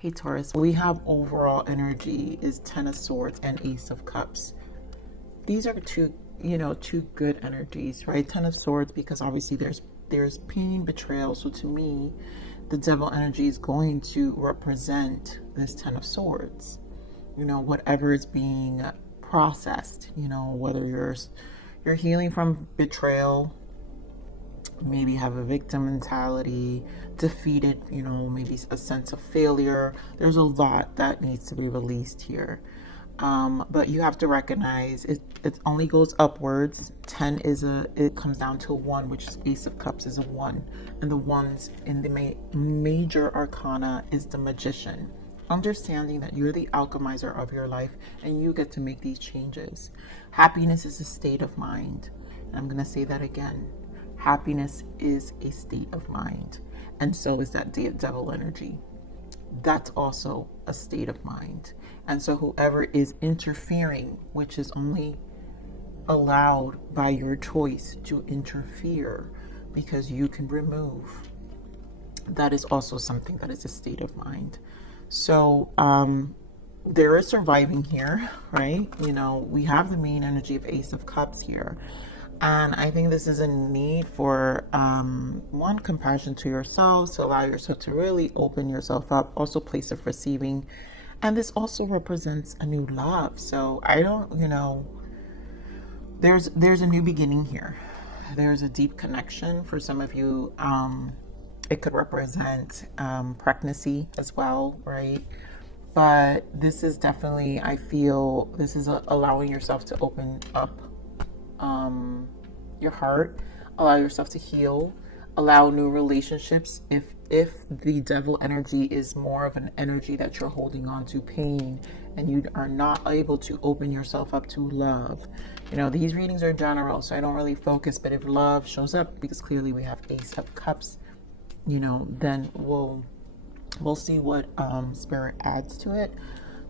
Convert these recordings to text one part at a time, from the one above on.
Hey Taurus, we have overall energy is Ten of Swords and Ace of Cups. These are two good energies, right? Ten of Swords, because obviously there's pain, betrayal. So to me, the devil energy is going to represent this Ten of Swords. Whatever is being processed, whether you're healing from betrayal, maybe have a victim mentality, defeated, maybe a sense of failure. There's a lot that needs to be released here. But you have to recognize it only goes upwards. 10 it comes down to a 1, which is Ace of Cups is a 1. And the ones in the major arcana is the Magician. Understanding that you're the alchemizer of your life and you get to make these changes. Happiness is a state of mind. And I'm going to say that again. Happiness is a state of mind. And so is that devil energy. That's also a state of mind. And so whoever is interfering, which is only allowed by your choice to interfere because you can remove, that is also something that is a state of mind. So there is surviving here, right? We have the main energy of Ace of Cups here. And I think this is a need for, one, compassion to yourselves, to allow yourself to really open yourself up, also place of receiving. And this also represents a new love. So I don't, there's a new beginning here. There's a deep connection for some of you. It could represent pregnancy as well, right? But this is definitely, I feel, this is allowing yourself to open up your heart, allow yourself to heal, allow new relationships. If the devil energy is more of an energy that you're holding on to pain and you are not able to open yourself up to love, these readings are general, so I don't really focus. But if love shows up, because clearly we have Ace of Cups, then we'll see what spirit adds to it.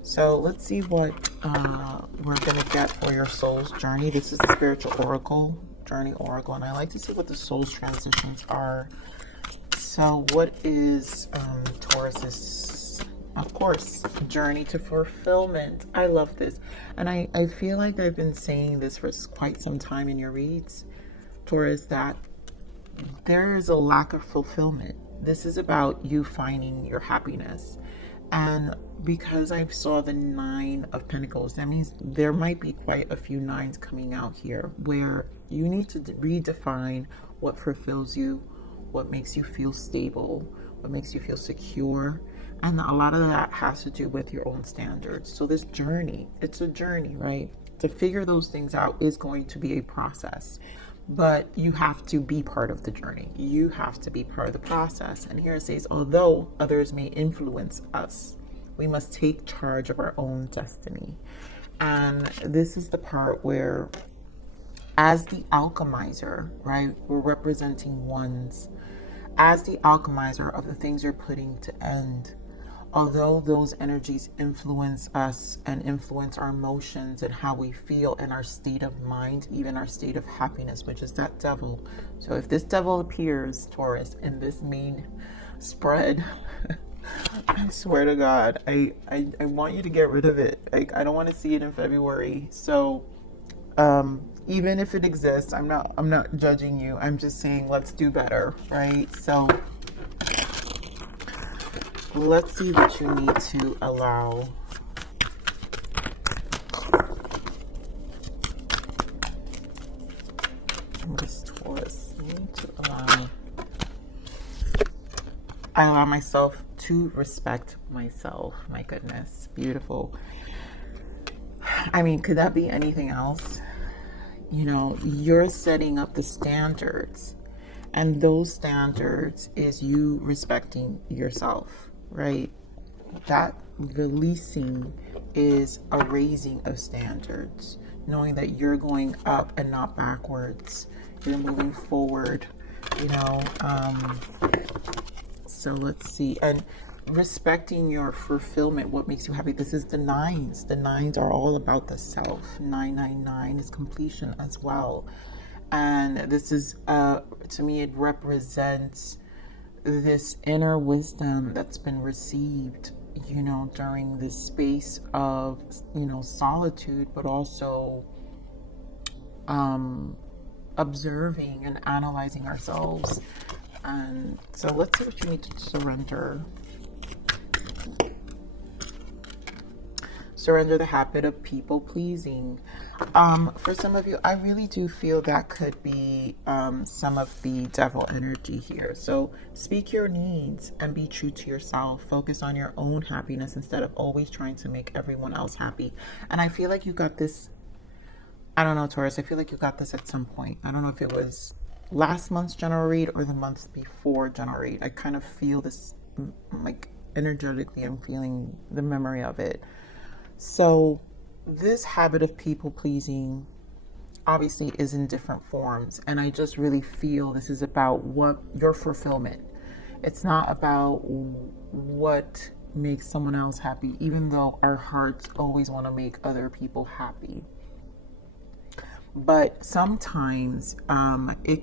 So let's see what we're going to get for your soul's journey. This is the Spiritual Oracle, Journey Oracle, and I like to see what the soul's transitions are. So what is Taurus's, of course, journey to fulfillment? I love this. And I feel like I've been saying this for quite some time in your reads, Taurus, that there is a lack of fulfillment. This is about you finding your happiness. And because I saw the 9 of Pentacles, that means there might be quite a few 9s coming out here where you need to redefine what fulfills you, what makes you feel stable, what makes you feel secure. And a lot of that has to do with your own standards. So this journey, it's a journey, right? To figure those things out is going to be a process. But you have to be part of the journey. You have to be part of the process. And here it says, although others may influence us, we must take charge of our own destiny. And this is the part where, as the alchemizer, right, we're representing ones. As the alchemizer of the things you're putting to end, although those energies influence us and influence our emotions and how we feel and our state of mind, even our state of happiness, which is that devil. So if this devil appears, Taurus, in this main spread, I swear to God, I want you to get rid of it. I don't want to see it in February. So even if it exists, I'm not judging you. I'm just saying let's do better, right? So let's see what you need to allow. This Taurus, I need to allow. I allow myself to respect myself. My goodness, beautiful. I mean, could that be anything else? You're setting up the standards, and those standards is you respecting yourself. Right? That releasing is a raising of standards, knowing that you're going up and not backwards. You're moving forward, so let's see. And respecting your fulfillment, what makes you happy. This is the 9s. The 9s are all about the self. 999 is completion as well. And this is, to me, it represents this inner wisdom that's been received you know, during this space of, you know, solitude, but also observing and analyzing ourselves. And so let's see what you need to surrender. Surrender the habit of people pleasing. For some of you, I really do feel that could be some of the devil energy here. So speak your needs and be true to yourself. Focus on your own happiness instead of always trying to make everyone else happy. And I feel like you got this. I don't know, Taurus. I feel like you got this at some point. I don't know if it was last month's general read or the months before general read. I kind of feel this, like energetically, I'm feeling the memory of it. So this habit of people pleasing obviously is in different forms. And I just really feel this is about what your fulfillment. It's not about what makes someone else happy, even though our hearts always want to make other people happy. But sometimes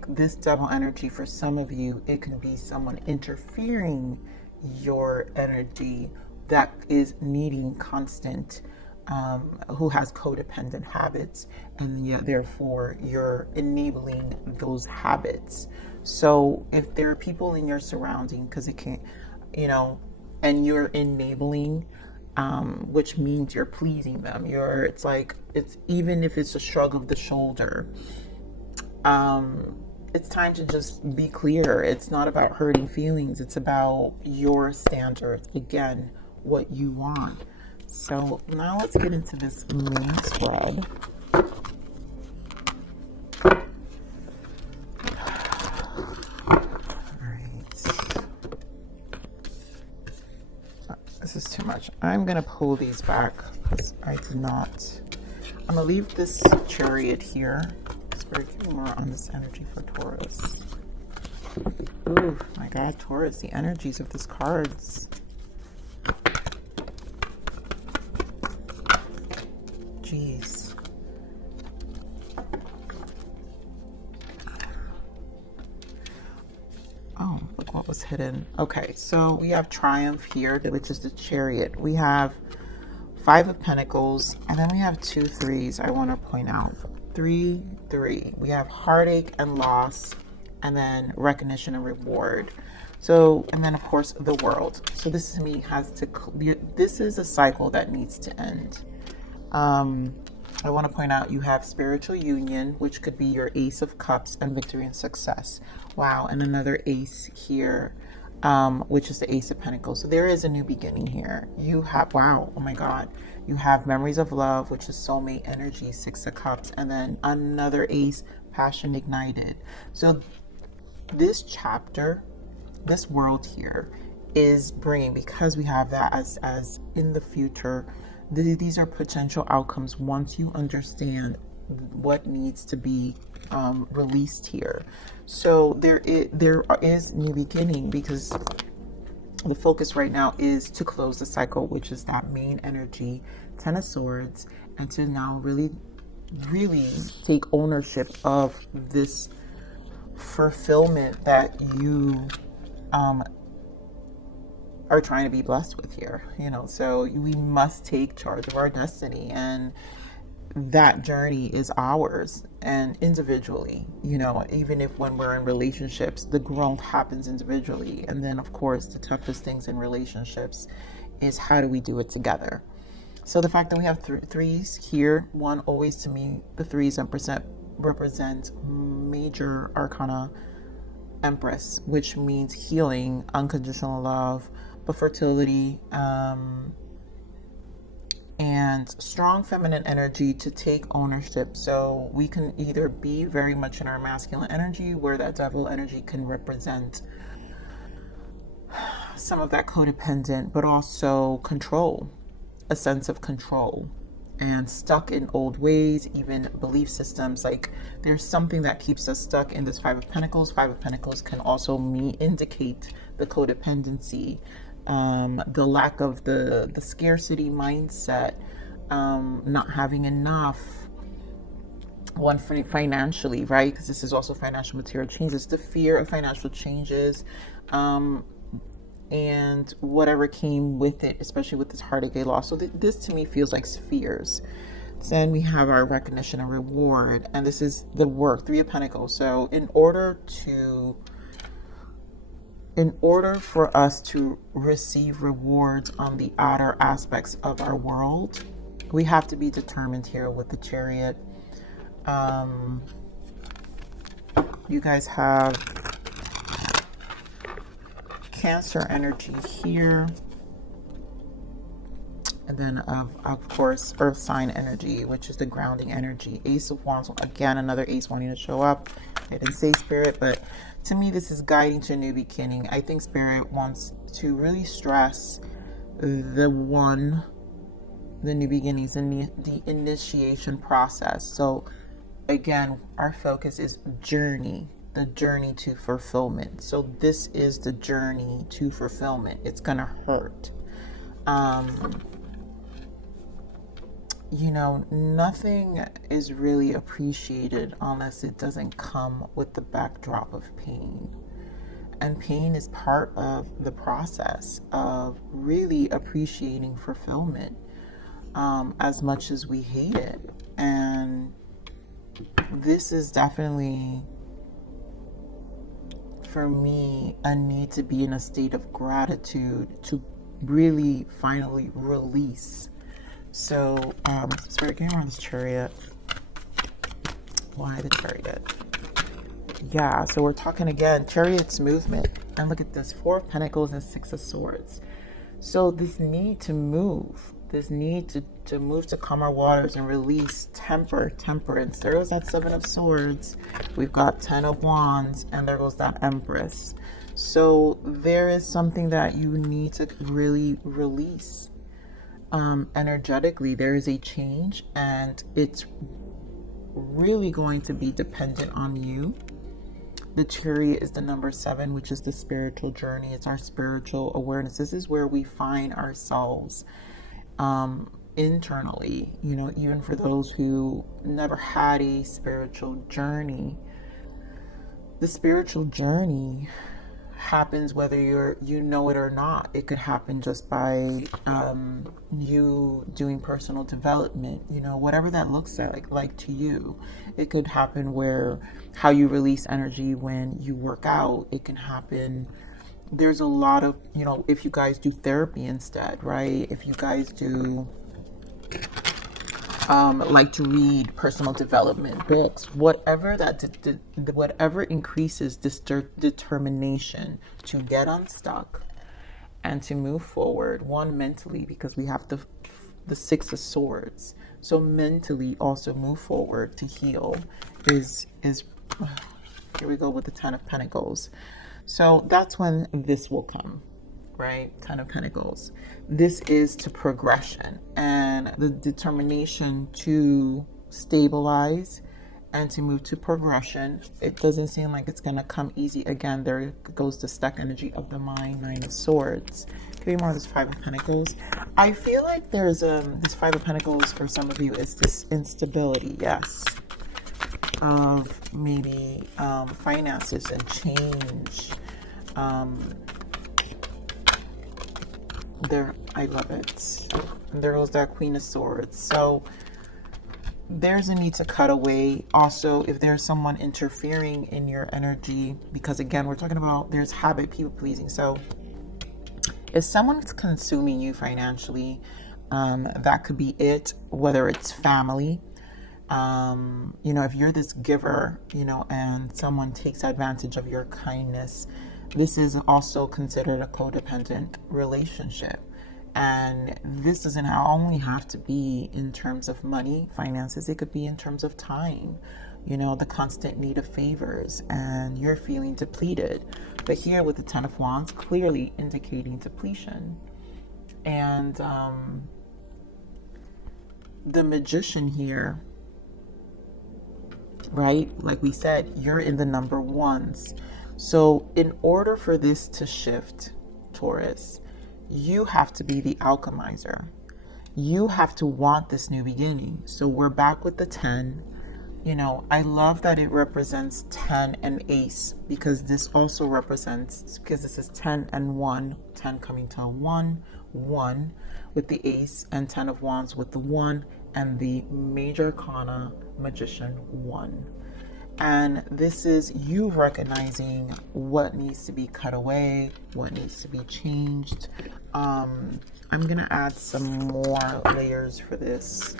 this devil energy, for some of you, it can be someone interfering your energy that is needing constant, who has codependent habits, and yet therefore you're enabling those habits. So if there are people in your surrounding, because it can, you know, and you're enabling, which means you're pleasing them. It's like, it's even if it's a shrug of the shoulder, it's time to just be clear. It's not about hurting feelings. It's about your standards. Again, what you want. So now let's get into this moon spread. This is too much. I'm going to pull these back because I did not. I'm going to leave this chariot here. Spirit, give me more on this energy for Taurus. Oh my God, Taurus, the energies of these cards. Jeez. Oh, look what was hidden. Okay, so we have Triumph here, which is the Chariot. We have 5 of Pentacles, and then we have 2 threes. I want to point out 3, 3. We have heartache and loss, and then recognition and reward. So, and then of course the World. So this to me has to. This is a cycle that needs to end. I want to point out you have spiritual union, which could be your Ace of Cups and victory and success. Wow, and another ace here, which is the Ace of Pentacles. So there is a new beginning here. You have, wow, oh my God. You have memories of love, which is soulmate energy, 6 of Cups, and then another ace, passion ignited. So this chapter, this world here is bringing, because we have that as in the future, these are potential outcomes once you understand what needs to be released here. So there is new beginning, because the focus right now is to close the cycle, which is that main energy, 10 of Swords, and to now really take ownership of this fulfillment that you are trying to be blessed with here, you know. So we must take charge of our destiny, and that journey is ours and individually, you know. Even if when we're in relationships, the growth happens individually, and then of course the toughest things in relationships is how do we do it together. So the fact that we have threes here, one, always to me the threes represent major arcana Empress, which means healing, unconditional love, but fertility, and strong feminine energy to take ownership. So we can either be very much in our masculine energy, where that devil energy can represent some of that codependent, but also control, a sense of control, and stuck in old ways, even belief systems. Like there's something that keeps us stuck in this 5 of Pentacles. 5 of Pentacles can also indicate the codependency, the lack of the scarcity mindset, not having enough, one financially, right? Because this is also financial material changes, the fear of financial changes, and whatever came with it, especially with this heartache loss. So this to me feels like spheres. Then we have our recognition and reward, and this is the work, Three of Pentacles. So in order for us to receive rewards on the outer aspects of our world, we have to be determined here with the Chariot. You guys have Cancer energy here. And then, of course, Earth sign energy, which is the grounding energy. Ace of Wands, again, another ace wanting to show up. I didn't say Spirit, but to me, this is guiding to a new beginning. I think Spirit wants to really stress the new beginnings and the initiation process. So, again, our focus is journey, the journey to fulfillment. So this is the journey to fulfillment. It's going to hurt. You know, nothing is really appreciated unless it doesn't come with the backdrop of pain. And pain is part of the process of really appreciating fulfillment, as much as we hate it. And this is definitely, for me, a need to be in a state of gratitude to really finally release. So, Spirit, give me this Chariot. Why the Chariot? Yeah, so we're talking again, Chariot's movement. And look at this, Four of Pentacles and Six of Swords. So this need to move, this need to move to calmer waters and release temperance. There goes that Seven of Swords. We've got 10 of Wands, and there goes that Empress. So there is something that you need to really release. Energetically, there is a change, and it's really going to be dependent on you. The Chariot is the number 7, which is the spiritual journey. It's our spiritual awareness. This is where we find ourselves internally, you know, even for those who never had a spiritual journey. The spiritual journey happens whether you know it or not. It could happen just by you doing personal development, you know, whatever that looks like to you. It could happen where how you release energy when you work out. It can happen. There's a lot of, you know, if you guys do therapy instead, right? If you guys do like to read personal development books, whatever whatever increases this determination to get unstuck and to move forward. One, mentally, because we have the Six of Swords. So mentally also move forward to heal is here we go with the 10 of Pentacles. So that's when this will come, right? 10 of Pentacles. This is to progression and the determination to stabilize and to move to progression. It doesn't seem like it's going to come easy. Again, there goes the stuck energy of the mind, 9 of Swords. Give me more of this 5 of Pentacles. I feel like there's this 5 of Pentacles for some of you is this instability, yes, of maybe finances and change. There, I love it. And there goes that Queen of Swords. So there's a need to cut away. Also, if there's someone interfering in your energy, because again, we're talking about there's habit, people pleasing. So if someone's consuming you financially, that could be it, whether it's family. You know, if you're this giver, you know, and someone takes advantage of your kindness, this is also considered a codependent relationship. And this doesn't only have to be in terms of money, finances. It could be in terms of time, you know, the constant need of favors, and you're feeling depleted. But here with the 10 of Wands, clearly indicating depletion. And the Magician here, right? Like we said, you're in the number 1s. So in order for this to shift, Taurus, you have to be the alchemizer. You have to want this new beginning. So we're back with the 10. You know, I love that it represents 10 and ace, because this also represents, because this is 10 and 1, 10 coming to 1, 1 with the ace, and 10 of wands with the 1, and the major arcana magician 1. And this is you recognizing what needs to be cut away, what needs to be changed. I'm going to add some more layers for this.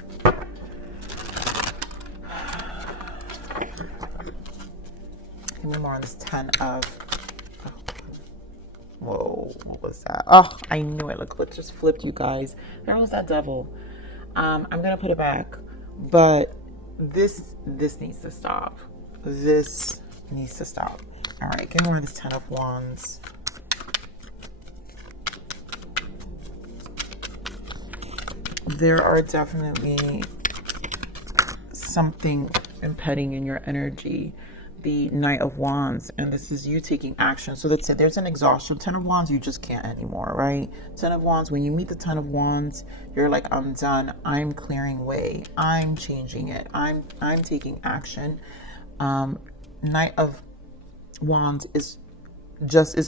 Give me more on this 10 of... Oh, whoa, what was that? Oh, I knew it. Look what just flipped, you guys. There was that devil. I'm going to put it back. But this needs to stop. This needs to stop. All right, give me more of this 10 of wands. There are definitely something impeding in your energy. The Knight of Wands, and this is you taking action. So that's it. There's an exhaustion. 10 of Wands, you just can't anymore, right? 10 of Wands, when you meet the 10 of Wands, you're like, I'm done. I'm clearing way. I'm changing it. I'm taking action. Knight of Wands is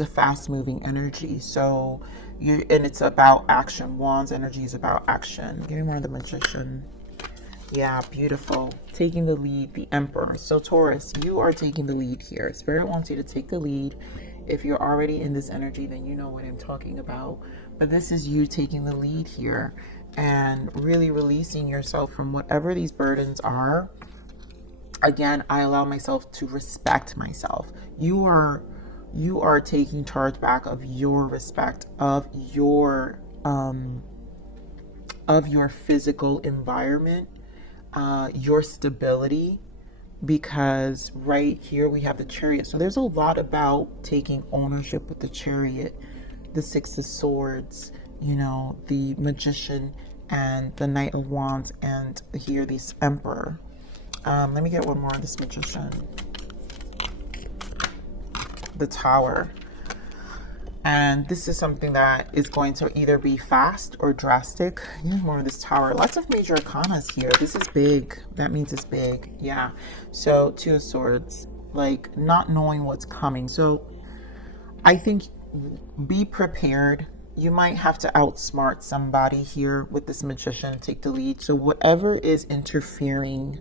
a fast moving energy. So and it's about action. Wands energy is about action. Give me more of the Magician. Yeah, beautiful. Taking the lead, the Emperor. So Taurus, you are taking the lead here. Spirit wants you to take the lead. If you're already in this energy, then you know what I'm talking about. But this is you taking the lead here and really releasing yourself from whatever these burdens are. Again, I allow myself to respect myself. You are taking charge back of your respect, of your physical environment, your stability, because right here we have the Chariot. So there's a lot about taking ownership with the Chariot, the Six of Swords, you know, the Magician and the Knight of Wands, and here this Emperor. Let me get one more of this Magician. The Tower. And this is something that is going to either be fast or drastic. More of this Tower. Lots of major arcanas here. This is big. That means it's big. Yeah. So Two of Swords. Like not knowing what's coming. So I think be prepared. You might have to outsmart somebody here with this Magician. Take the lead. So whatever is interfering,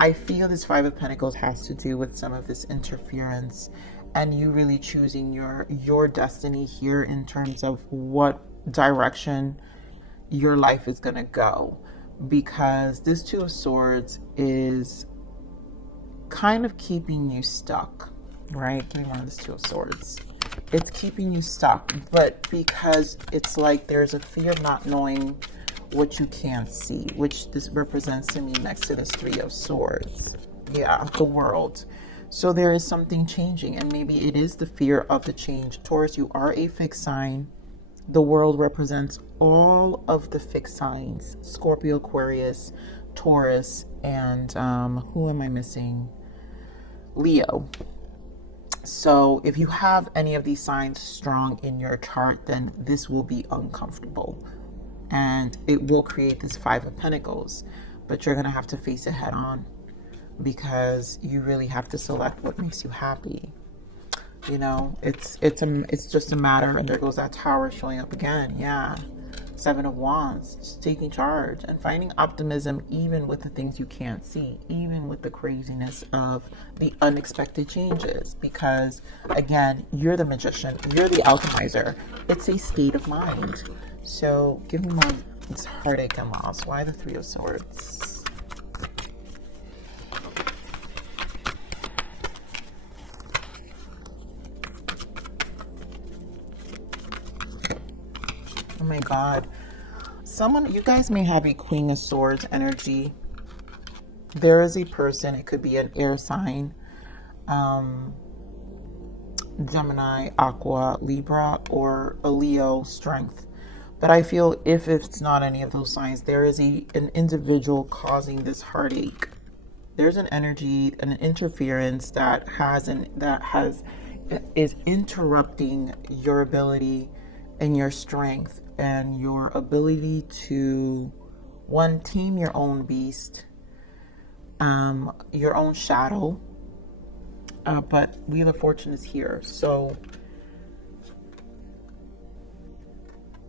I feel this Five of Pentacles has to do with some of this interference. And you really choosing your destiny here in terms of what direction your life is going to go. Because this Two of Swords is kind of keeping you stuck, right? Give me one of this Two of Swords. It's keeping you stuck, but because it's like there's a fear of not knowing what you can't see, which this represents to me next to this Three of Swords. Yeah, the world. So there is something changing, and maybe it is the fear of the change. Taurus, you are a fixed sign. The world represents all of the fixed signs. Scorpio, Aquarius, Taurus, and who am I missing? Leo. So if you have any of these signs strong in your chart, then this will be uncomfortable. And it will create this Five of Pentacles. But you're going to have to face it head on. Because you really have to select what makes you happy. You know, it's just a matter, and there goes that Tower showing up again. Yeah. Seven of Wands, just taking charge and finding optimism even with the things you can't see, even with the craziness of the unexpected changes. Because again, you're the Magician, you're the alchemizer. It's a state of mind. So give me more. It's heartache and loss. Why the Three of Swords? Oh my God. You guys may have a Queen of Swords energy. There is a person, it could be an air sign, Gemini, Aqua, Libra, or a Leo strength. But I feel if it's not any of those signs, there is an individual causing this heartache. There's an energy, an interference that is interrupting your ability and your strength and your ability to, one, tame your own beast, your own shadow. But Wheel of Fortune is here. So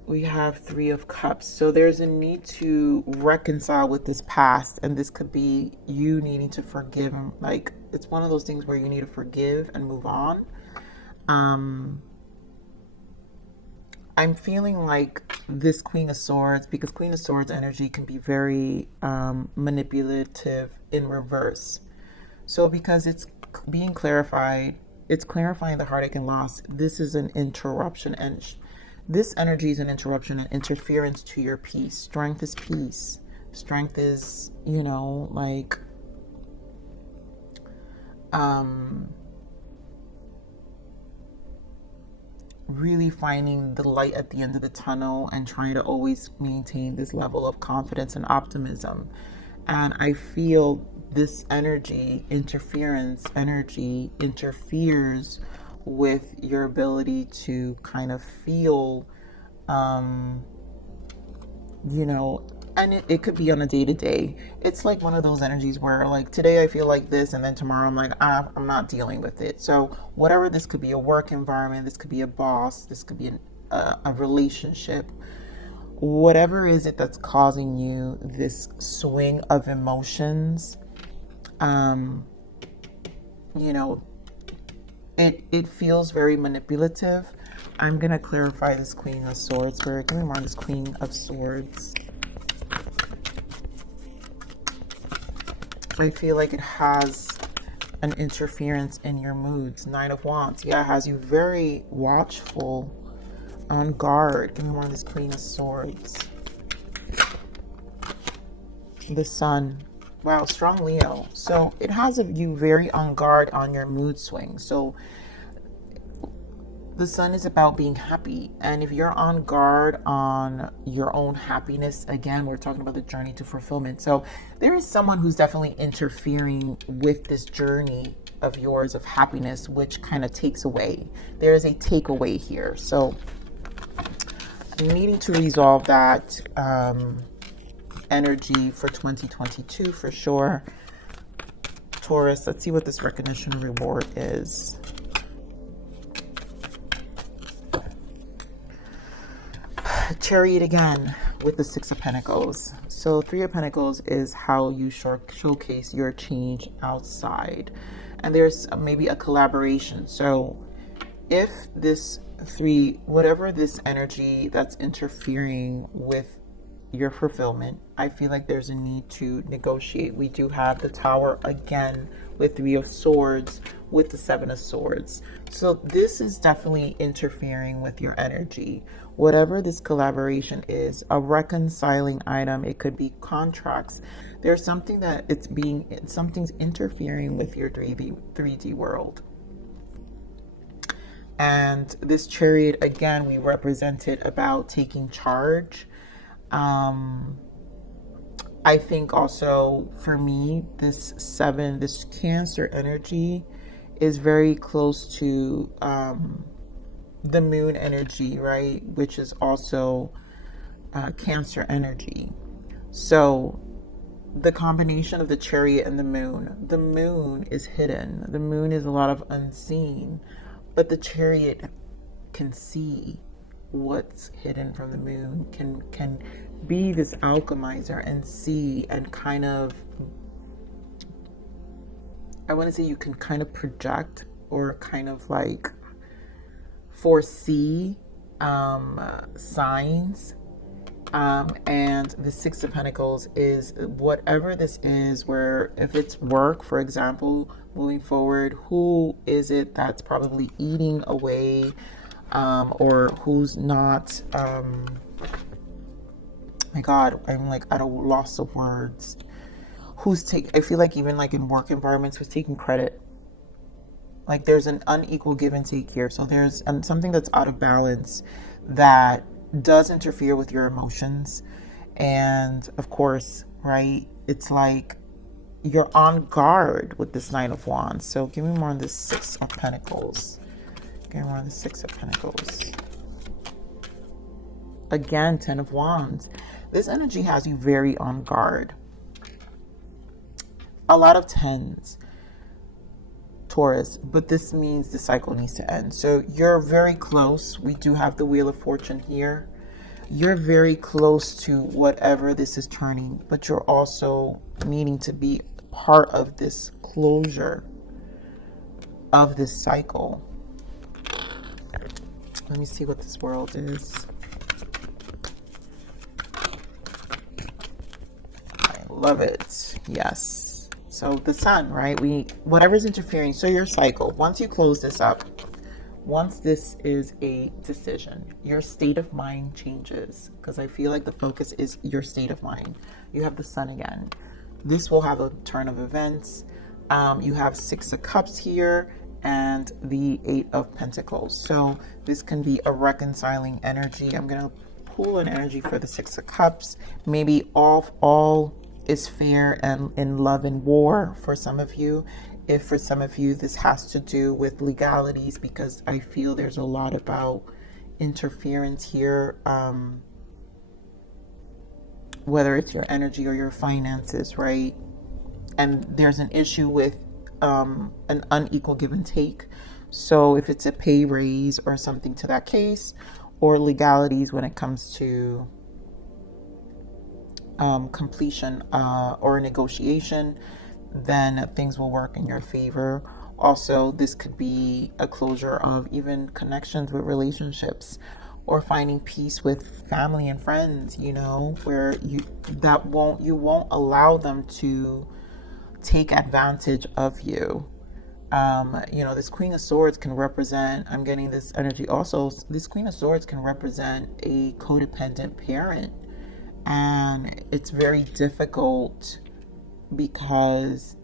we have Three of Cups. So there's a need to reconcile with this past. And this could be you needing to forgive. Like, it's one of those things where you need to forgive and move on. I'm feeling like this Queen of Swords, because Queen of Swords energy can be very manipulative in reverse. So because it's being clarified, it's clarifying the heartache and loss. This is an interruption, and this energy is an interruption and interference to your peace. Strength is peace. Strength is, you know, like, really finding the light at the end of the tunnel and trying to always maintain this level of confidence and optimism. And I feel this interferes with your ability to kind of feel, you know, and it could be on a day-to-day. It's like one of those energies where, like, today I feel like this, and then tomorrow I'm like, I'm not dealing with it. So whatever, this could be a work environment, this could be a boss, this could be a relationship, whatever is it that's causing you this swing of emotions, you know, it feels very manipulative. I'm gonna clarify this Queen of Swords. Give me more on this Queen of Swords. I feel like it has an interference in your moods. Nine of Wands. Yeah, it has you very watchful, on guard. Give me more on this Queen of Swords. The Sun. Wow, strong Leo. So it has you very on guard on your mood swings. So the Sun is about being happy. And if you're on guard on your own happiness, again, we're talking about the journey to fulfillment. So there is someone who's definitely interfering with this journey of yours of happiness, which kind of takes away. There is a takeaway here. So I'm needing to resolve that energy for 2022 for sure. Taurus, let's see what this recognition reward is. Chariot again with the Six of Pentacles. So Three of Pentacles is how you showcase your change outside. And there's maybe a collaboration. So if this whatever this energy that's interfering with your fulfillment, I feel like there's a need to negotiate. We do have the Tower again with Three of Swords with the Seven of Swords. So this is definitely interfering with your energy. Whatever this collaboration is, a reconciling item, it could be contracts. There's something that something's interfering with your 3D world. And this Chariot, again, we represented about taking charge. I think also for me, this Cancer energy is very close to the Moon energy, right? Which is also Cancer energy. So the combination of the Chariot and the Moon is hidden. The Moon is a lot of unseen, but the Chariot can see what's hidden from the Moon, can be this alchemizer and see and kind of, I want to say you can kind of project or kind of like foresee signs. And the Six of Pentacles is whatever this is, where if it's work, for example, moving forward, who is it that's probably eating away, or who's not, my God, I'm like at a loss of words. I feel like even like in work environments, who's taking credit? Like there's an unequal give and take here. So there's something that's out of balance that does interfere with your emotions. And of course, right, it's like you're on guard with this Nine of Wands. So give me more on this Six of Pentacles. Give me more on the Six of Pentacles. Again, Ten of Wands. This energy has you very on guard. a lot of tens, Taurus, but this means the cycle needs to end. So you're very close. We do have the Wheel of Fortune here. You're very close to whatever this is turning, but you're also needing to be part of this closure of this cycle. Let me see what this world is. I love it. Yes. So the sun, right? Whatever's interfering. So your cycle, once you close this up, once this is a decision, your state of mind changes, because I feel like the focus is your state of mind. You have the sun again. This will have a turn of events. You have 6 of Cups here and the 8 of Pentacles. So this can be a reconciling energy. I'm going to pull an energy for the 6 of Cups. Maybe all is fair and in love and war for some of you. If for some of you this has to do with legalities, because I feel there's a lot about interference here, whether it's your energy or your finances, right? And there's an issue with an unequal give and take. So if it's a pay raise or something to that case, or legalities when it comes to completion or a negotiation, then things will work in your favor. Also, this could be a closure of even connections with relationships, or finding peace with family and friends, you know, where you won't allow them to take advantage of you. You know, this Queen of Swords can represent, I'm getting this energy also, this Queen of Swords can represent a codependent parent. And it's very difficult because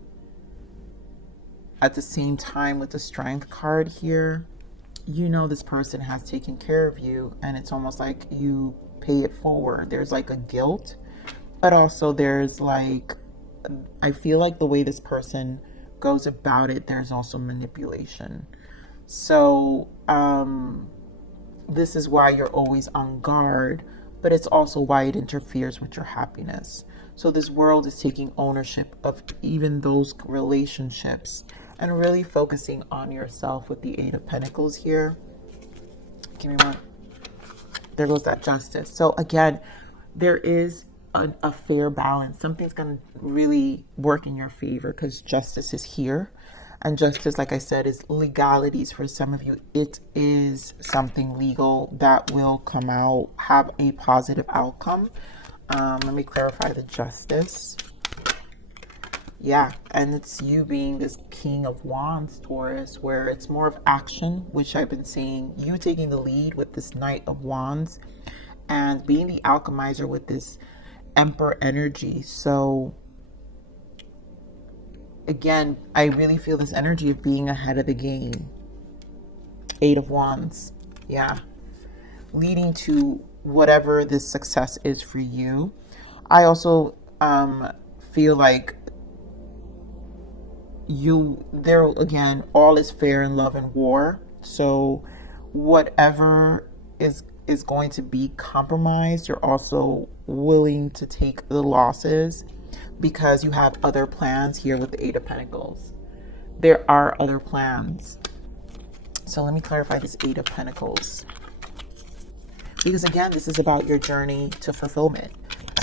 at the same time with the Strength card here, you know this person has taken care of you, and it's almost like you pay it forward. There's like a guilt, but also there's like, I feel like the way this person goes about it, there's also manipulation. So this is why you're always on guard, but it's also why it interferes with your happiness. So this world is taking ownership of even those relationships and really focusing on yourself with the 8 of Pentacles here. Give me one. There goes that Justice. So again, there is a fair balance. Something's going to really work in your favor because Justice is here. And justice, like I said, is legalities for some of you. It is something legal that will come out, have a positive outcome. Let me clarify the Justice. Yeah, and it's you being this King of Wands, Taurus, where it's more of action, which I've been seeing. You taking the lead with this Knight of Wands and being the alchemizer with this Emperor energy. So again, I really feel this energy of being ahead of the game. 8 of Wands. Yeah. Leading to whatever this success is for you. I also feel like there again, all is fair in love and war. So whatever is going to be compromised, you're also willing to take the losses, because you have other plans here with the 8 of Pentacles. There are other plans. So let me clarify this 8 of Pentacles. Because again, this is about your journey to fulfillment.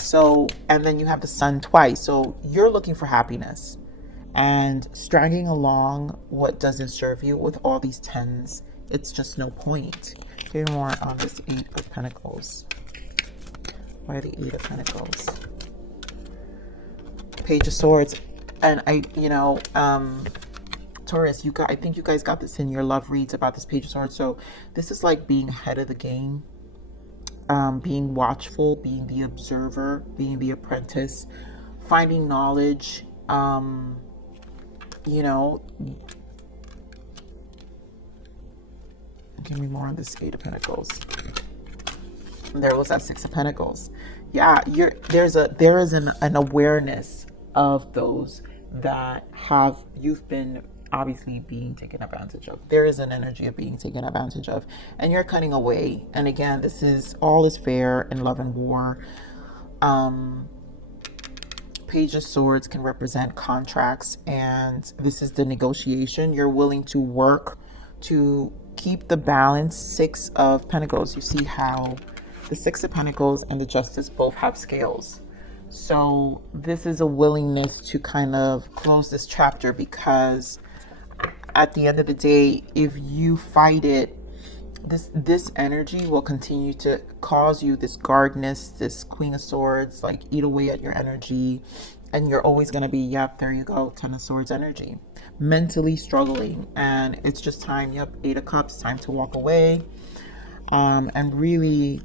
So, and then you have the Sun twice. So you're looking for happiness and dragging along what doesn't serve you with all these 10s. It's just no point. Give me more on this 8 of Pentacles. Why the 8 of Pentacles? Page of Swords. And Taurus, I think you guys got this in your love reads about this Page of Swords. So this is like being ahead of the game, being watchful, being the observer, being the apprentice, finding knowledge, give me more on this 8 of Pentacles. There was that 6 of Pentacles. Yeah, there is an awareness of those that you've been obviously being taken advantage of. There is an energy of being taken advantage of, and you're cutting away. And again, this is all is fair in love and war. Page of Swords can represent contracts, and this is the negotiation. You're willing to work to keep the balance. Six of Pentacles. You see how the Six of Pentacles and the Justice both have scales. So this is a willingness to kind of close this chapter, because at the end of the day, if you fight it, this energy will continue to cause you this guardness, this Queen of Swords, like eat away at your energy, and you're always going to be, yep, there you go, Ten of Swords energy, mentally struggling. And it's just time, yep, Eight of Cups, time to walk away, and really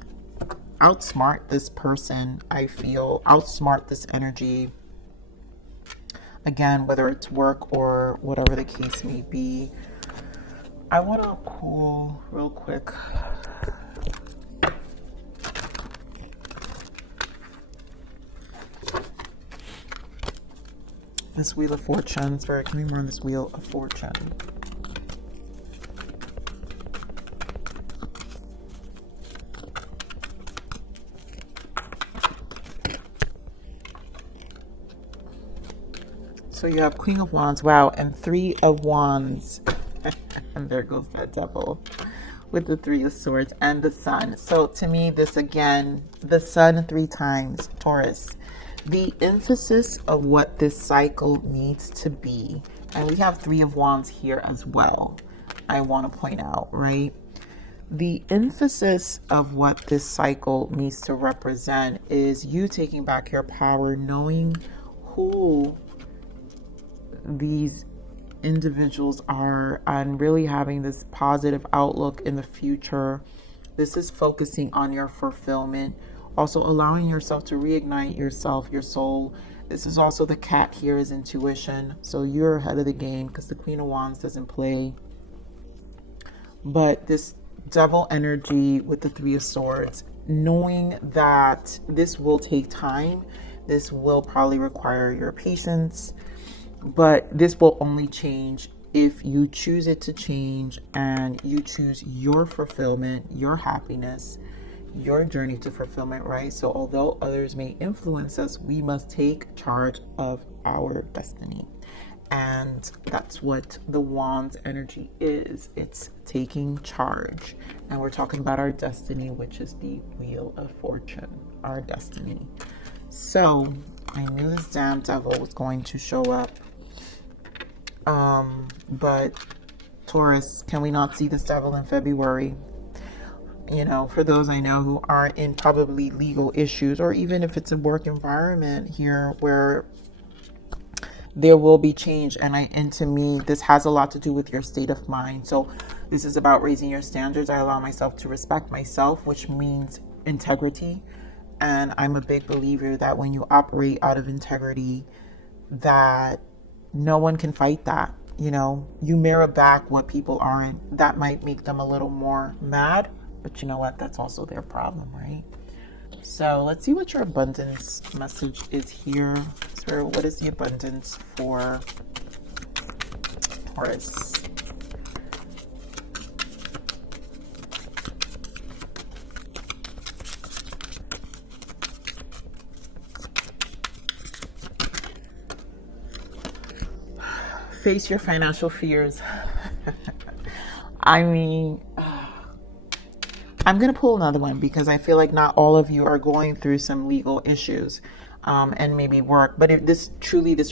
outsmart this person. I feel outsmart this energy, again, whether it's work or whatever the case may be. I want to pull real quick. This Wheel of Fortune. Sorry, can we more on this Wheel of Fortune? So you have Queen of Wands, wow, and Three of Wands. And there goes that Devil with the Three of Swords and the Sun. So to me, this again, the Sun 3 times, Taurus. The emphasis of what this cycle needs to be. And we have Three of Wands here as well, I want to point out, right? The emphasis of what this cycle needs to represent is you taking back your power, knowing who these individuals are, and really having this positive outlook in the future. This is focusing on your fulfillment, also allowing yourself to reignite yourself, your soul. This is also, the cat here is intuition, so you're ahead of the game because the Queen of Wands doesn't play. But this Devil energy with the Three of Swords, knowing that this will take time, this will probably require your patience, but this will only change if you choose it to change, and you choose your fulfillment, your happiness, your journey to fulfillment, right? So although others may influence us, we must take charge of our destiny. And that's what the Wands energy is. It's taking charge. And we're talking about our destiny, which is the Wheel of Fortune, our destiny. So I knew this damn devil was going to show up. But Taurus, can we not see this devil in February? You know, for those I know who aren't in probably legal issues, or even if it's a work environment here where there will be change. And to me, this has a lot to do with your state of mind. So this is about raising your standards. I allow myself to respect myself, which means integrity. And I'm a big believer that when you operate out of integrity, that no one can fight that. You know, you mirror back what people aren't. That might make them a little more mad, but you know what? That's also their problem, right? So let's see what your abundance message is here. So what is the abundance for Taurus? Face your financial fears. I mean, I'm going to pull another one because I feel like not all of you are going through some legal issues and maybe work. But if this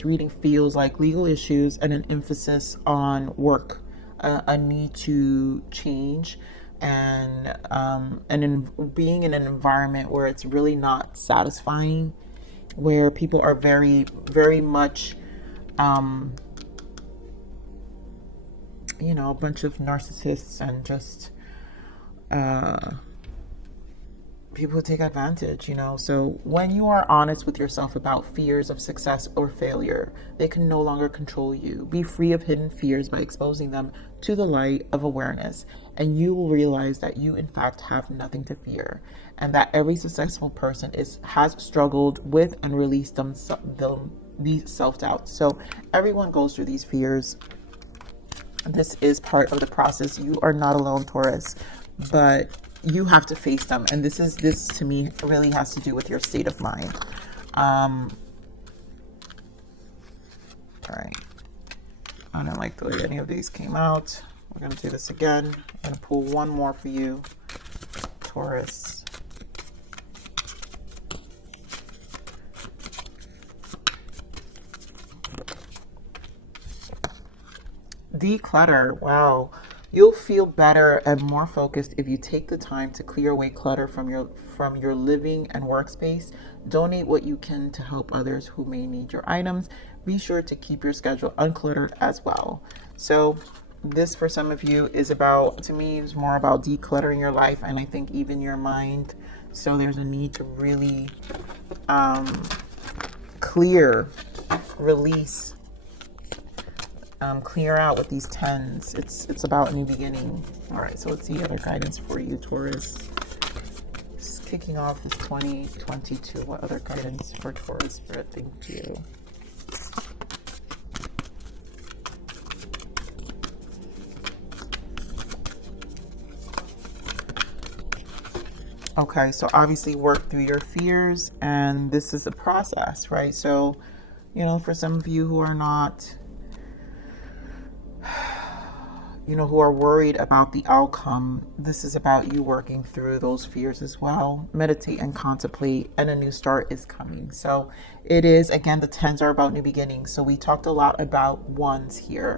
reading feels like legal issues and an emphasis on work, a need to change, and being in an environment where it's really not satisfying, where people are very, very much you know, a bunch of narcissists and just people who take advantage, you know. So when you are honest with yourself about fears of success or failure, they can no longer control you. Be free of hidden fears by exposing them to the light of awareness, and you will realize that you in fact have nothing to fear, and that every successful person has struggled with and released these self-doubts. So everyone goes through these fears. This is part of the process. You are not alone, Taurus, but you have to face them. And this to me really has to do with your state of mind. All right. I don't like the way any of these came out. We're going to do this again. I'm going to pull one more for you, Taurus. Declutter. Wow. You'll feel better and more focused if you take the time to clear away clutter from your living and workspace. Donate what you can to help others who may need your items. Be sure to keep your schedule uncluttered as well. So this, for some of you, is about, to me, is more about decluttering your life, and I think even your mind. So there's a need to really clear, release, clear out with these 10s. It's about a new beginning. All right, so let's see other guidance for you, Taurus. Just kicking off this 2022. What other guidance for Taurus? Spirit, thank you. Okay, so obviously work through your fears, and this is a process, right? So, you know, for some of you who are not, you know, who are worried about the outcome, this is about you working through those fears as well. Meditate and contemplate, and a new start is coming. So it is, again, the 10s are about new beginnings. So we talked a lot about 1s here.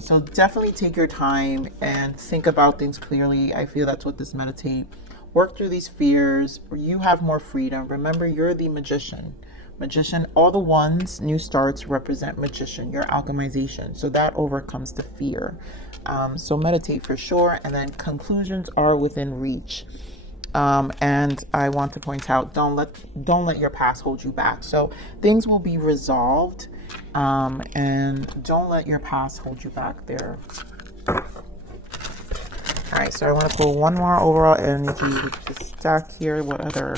So definitely take your time and think about things clearly. I feel that's what this meditate. Work through these fears. You have more freedom. Remember, you're the magician. All the 1s, new starts, represent magician, your alchemization. So that overcomes the fear. So meditate for sure. And then conclusions are within reach. And I want to point out, don't let your past hold you back. So things will be resolved. And don't let your past hold you back there. All right, so I want to pull one more overall energy with the stack here. What other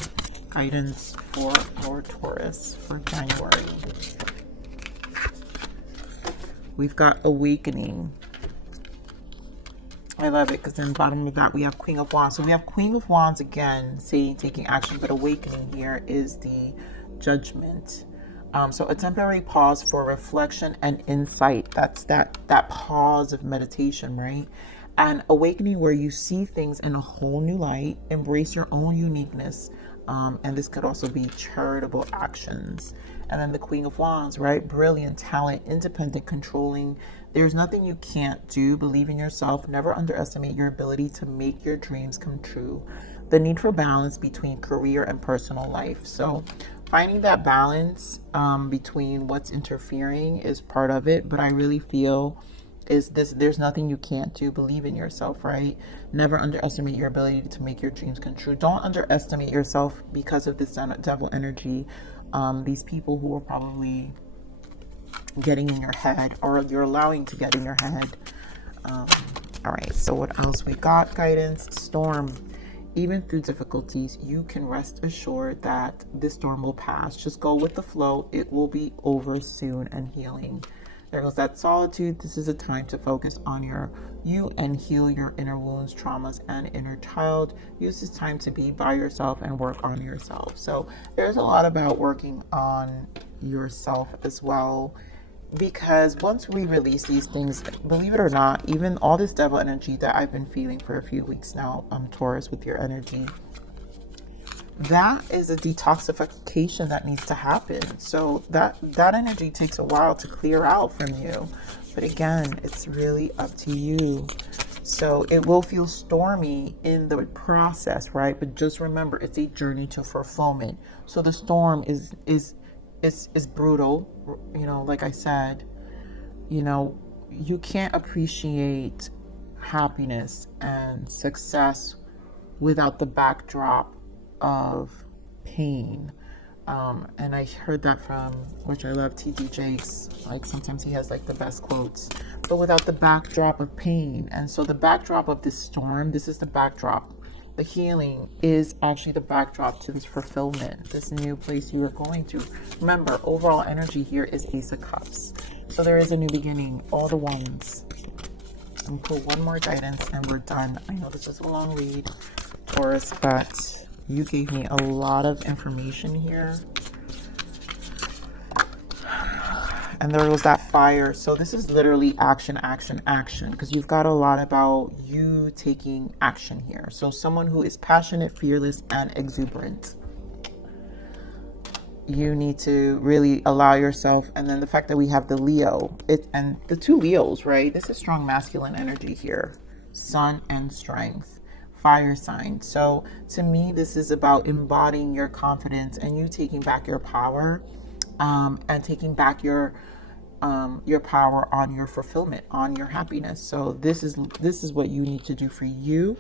guidance for our Taurus for January? We've got awakening. I love it because then bottom of that we have Queen of Wands. So we have Queen of Wands again, saying taking action, but awakening here is the judgment. So a temporary pause for reflection and insight. That's that pause of meditation, right? And awakening where you see things in a whole new light, embrace your own uniqueness. And this could also be charitable actions. And then the Queen of Wands, right? Brilliant, talent, independent, controlling. There's nothing you can't do. Believe in yourself. Never underestimate your ability to make your dreams come true. The need for balance between career and personal life. So finding that balance between what's interfering is part of it. But I really feel there's nothing you can't do. Believe in yourself, right? Never underestimate your ability to make your dreams come true. Don't underestimate yourself because of this devil energy. These people who are probably getting in your head, or you're allowing to get in your head. All right, so what else we got? Guidance, storm. Even through difficulties, you can rest assured that this storm will pass. Just go with the flow. It will be over soon and healing. There goes that solitude. This is a time to focus on you and heal your inner wounds, traumas, and inner child. Use this time to be by yourself and work on yourself. So there's a lot about working on yourself as well, because once we release these things, believe it or not, even all this devil energy that I've been feeling for a few weeks now, Taurus, with your energy, that is a detoxification that needs to happen. So that energy takes a while to clear out from you. But again, it's really up to you. So it will feel stormy in the process, right? But just remember, it's a journey to fulfillment. So the storm is brutal. You know, like I said, you know, you can't appreciate happiness and success without the backdrop of pain. And I heard that from, which I love, T.D. Jakes. Like sometimes he has like the best quotes, but without the backdrop of pain. And so the backdrop of this storm, this is the backdrop. The healing is actually the backdrop to this fulfillment, this new place you are going to. Remember, overall energy here is Ace of Cups. So there is a new beginning, all the 1s. And pull one more guidance and we're done. I know this was a long read, Taurus, but you gave me a lot of information here. And there was that fire. So this is literally action, action, action, because you've got a lot about you taking action here. So someone who is passionate, fearless, and exuberant. You need to really allow yourself. And then the fact that we have the Leo, and the two Leos, right? This is strong masculine energy here. Sun and strength, fire sign. So to me, this is about embodying your confidence and you taking back your power, and taking back your power on your fulfillment, on your happiness. So this is what you need to do for you.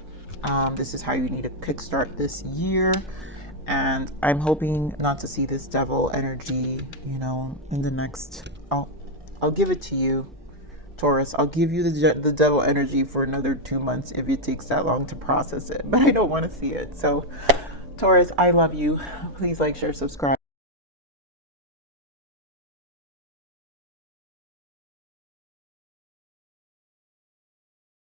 This is how you need to kickstart this year. And I'm hoping not to see this devil energy, you know, in the next, I'll give it to you, Taurus. I'll give you the devil energy for another 2 months if it takes that long to process it. But I don't want to see it. So, Taurus, I love you. Please like, share, subscribe.